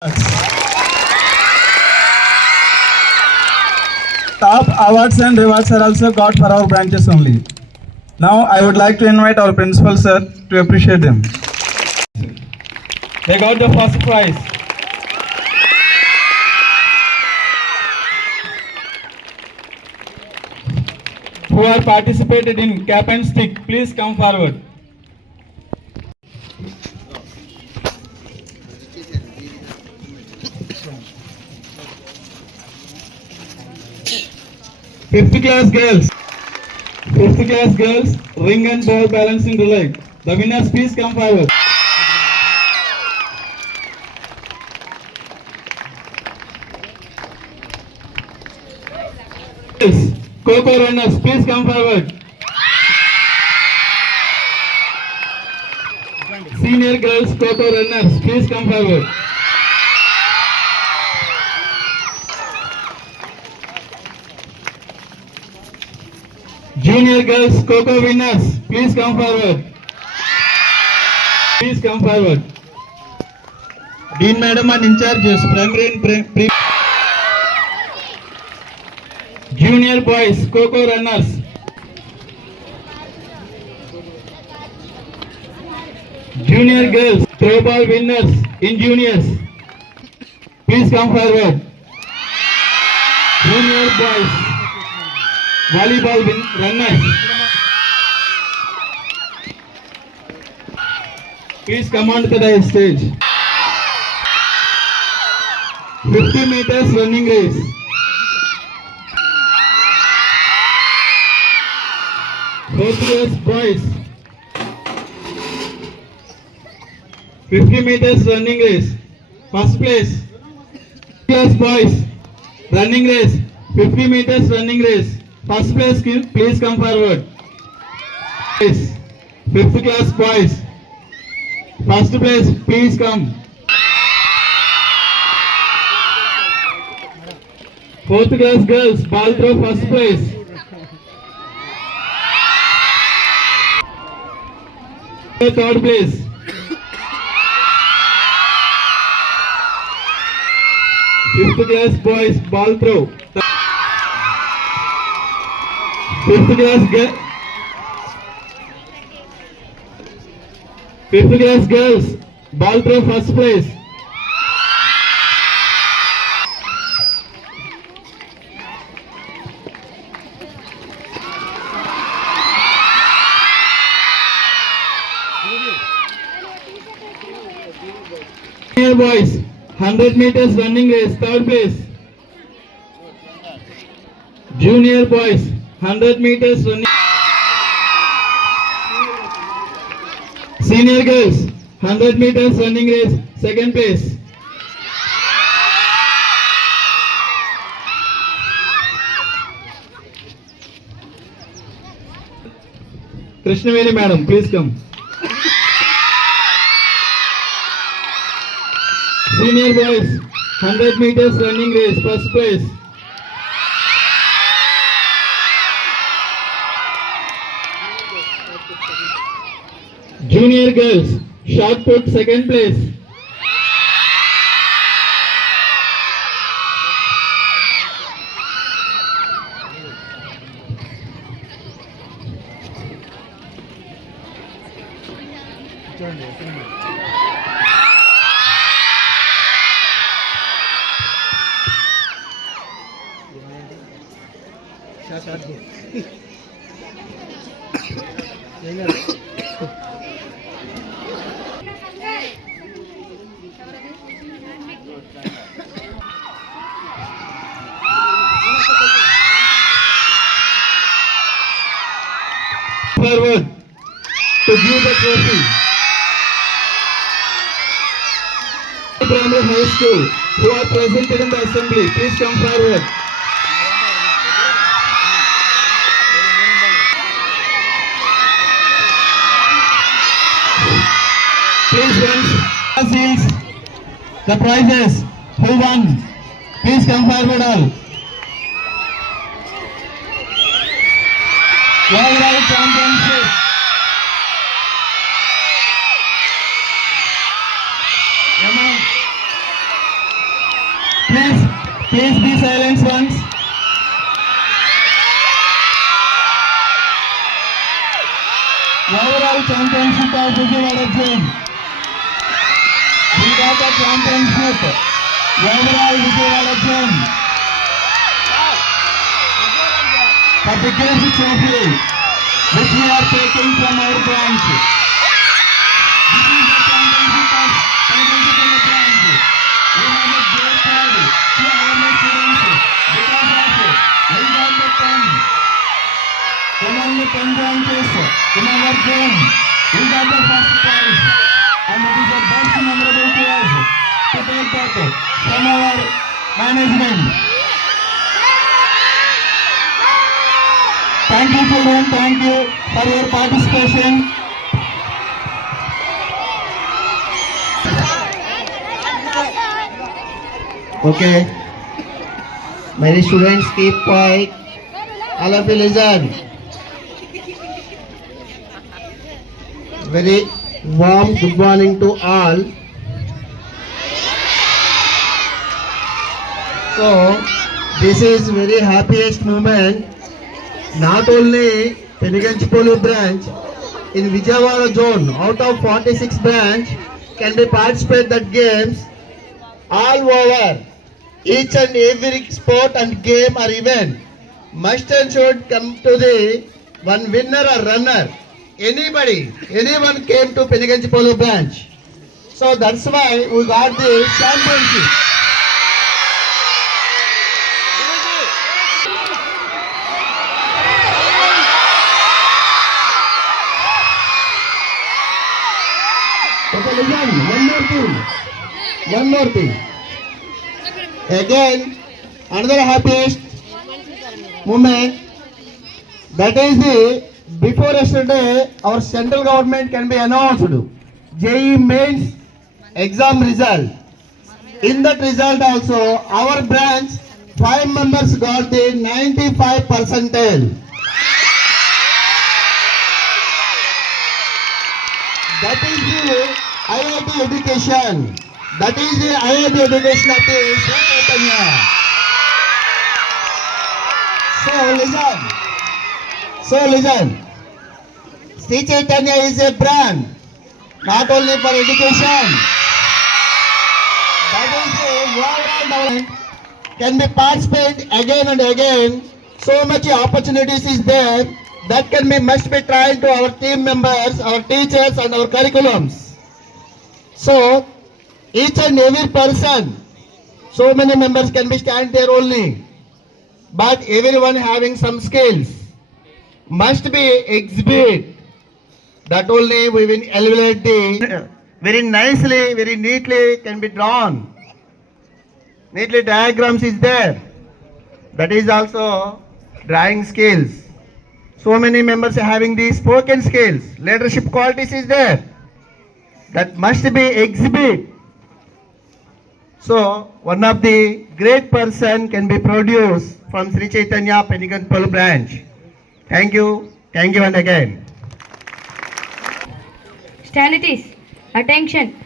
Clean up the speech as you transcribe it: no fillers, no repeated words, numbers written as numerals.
Top awards and rewards are also got for our branches only. Now I would like to invite our principal sir to appreciate them. They got the first prize. Who are participated in cap and stick, please come forward. Fifth class girls. Fifth class girls, ring and ball balancing relay. The winners, please come forward. Yes. Coco runners, please come forward. Senior girls, Coco runners, please come forward. Junior girls, Coco winners, please come forward. Please come forward. Dean Madam and in charges, primary and pre. Junior boys, Coco runners. Junior girls, throw ball winners in juniors. Please come forward. Junior boys, volleyball runners. Please come on to the stage. 50 meters running race. Fourth class boys. 50 meters running race. First place. Class boys. Running race. 50 meters running race. First place, please come forward. Yes. Fifth class boys. First place, please come. Fourth class girls, ball throw first place. Third place. Fifth class boys, ball throw. Fifth class girls, ball throw first place. Junior boys, 100 meters running race, third place. Junior boys, 100 meters running. Senior girls, 100 meters running race, second place. Krishnaveni madam, please come. Senior boys, 100 meters running race, first place. Junior girls, shot put, second place. Forward to give the trophy. Primary High School who are present in the assembly, please come forward. Please once seals the prizes. Who won? Please come forward all. Overall championship. Come on. Please be silent once. Overall championship of Vijayawada zone. We got the championship. Overall Vijayawada zone. The biggest trophy which we are taking from our branch. This is the championship of Penganchipalli branch. We have a great pride to our students because of we got the 10. Only 10 branches in our game. We got the first prize and it is the best memorable to us to take that from our management. Thank you children, thank you for your participation. Okay. Many students keep quiet. All of you listen. Very warm good morning to all. So, this is very happiest moment. Not only Penganchipalli branch, in Vijayawada zone, out of 46 branch, can be participate that games all over. Each and every sport and game or event must and should come to the one winner or runner. Anyone came to Penganchipalli branch. So that's why we got the championship. Okay, listen, one more thing. Again, another happiest moment, that is the before yesterday our central government can be announced JEE mains exam result. In that result also our branch 5 members got the 95 percentile. That is the IIT education. That is the IIT education of the Sri Chaitanya. So listen. Sri Chaitanya is a brand, not only for education. That is the overall development. Can be participated again and again. So much opportunities is there that can be must be tried to our team members, our teachers, and our curriculums. So each and every person, so many members can be stand there only, but everyone having some skills must be exhibit. That only we will elevate the very nicely, very neatly can be drawn. Neatly diagrams is there. That is also drawing skills. So many members are having these spoken skills. Leadership qualities is there. That must be exhibit. So one of the great person can be produced from Sri Chaitanya Penganchipalli branch. Thank you and again. Stand it is. Attention.